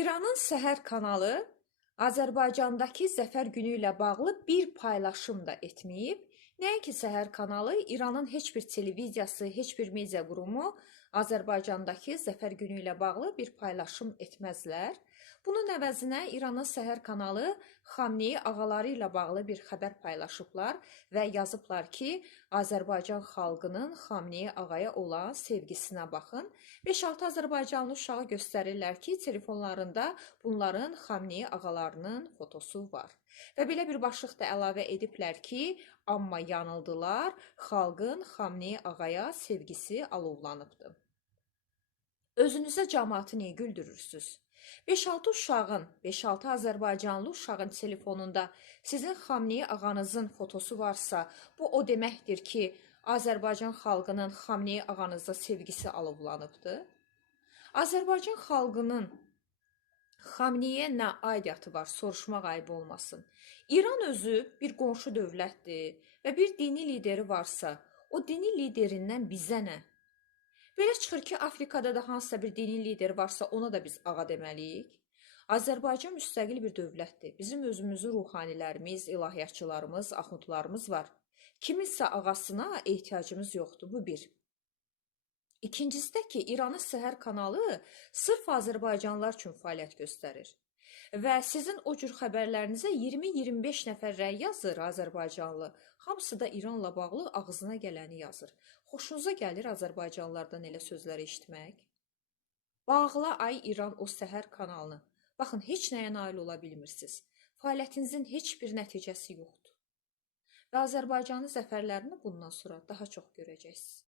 İranın Səhər kanalı Azərbaycandakı Zəfər günü ilə bağlı bir paylaşım da etməyib. Nəinki Səhər kanalı, İranın heç bir televiziyası, heç bir media qurumu Azərbaycandakı Zəfər günü ilə bağlı bir paylaşım etməzlər. Bunun əvəzinə İranın Səhər kanalı Xamneyi ağaları ilə bağlı bir xəbər paylaşıblar və yazıblar ki, Azərbaycan xalqının Xamneyi ağaya olan sevgisinə baxın. 5-6 Azərbaycanlı uşağı göstərirlər ki, telefonlarında bunların Xamneyi ağalarının fotosu var. Və belə bir başlıq da əlavə ediblər ki, amma yanıldılar, xalqın Xamneyi ağaya sevgisi alovlanıbdır. Özünüzə cəmaatı niyə güldürürsünüz? 5-6 uşağın, 5-6 Azərbaycanlı uşağın telefonunda sizin Xamneyi ağanızın fotosu varsa, bu o deməkdir ki, Azərbaycan xalqının Xamneyi ağanıza sevgisi alovlanıbdır. Azərbaycan xalqının Xamneyə nə aidiyyatı var, soruşmaq ayıb olmasın. İran özü bir qonşu dövlətdir və bir dini lideri varsa, o dini liderindən bizə nə? Belə çıxır ki, Afrikada da hansısa bir dini lider varsa, ona da biz ağa deməliyik. Azərbaycan müstəqil bir dövlətdir. Bizim özümüzün ruhanilərimiz, ilahiyyatçılarımız, axundlarımız var. Kiminsə ağasına ehtiyacımız yoxdur, bu bir. İkincisi də ki, İranın Səhər kanalı sırf Azərbaycanlılar üçün fəaliyyət göstərir. Və sizin o cür xəbərlərinizə 20-25 nəfər rəy yazır Azərbaycanlı. Hamısı da İranla bağlı ağzına gələni yazır. Xoşunuza gəlir Azərbaycanlılardan elə sözləri eşitmək? Bağla ay İran o Səhər kanalını. Baxın, heç nəyə nail ola bilmirsiniz. Fəaliyyətinizin heç bir nəticəsi yoxdur. Və Azərbaycanlı zəfərlərini bundan sonra daha çox görəcəksiniz.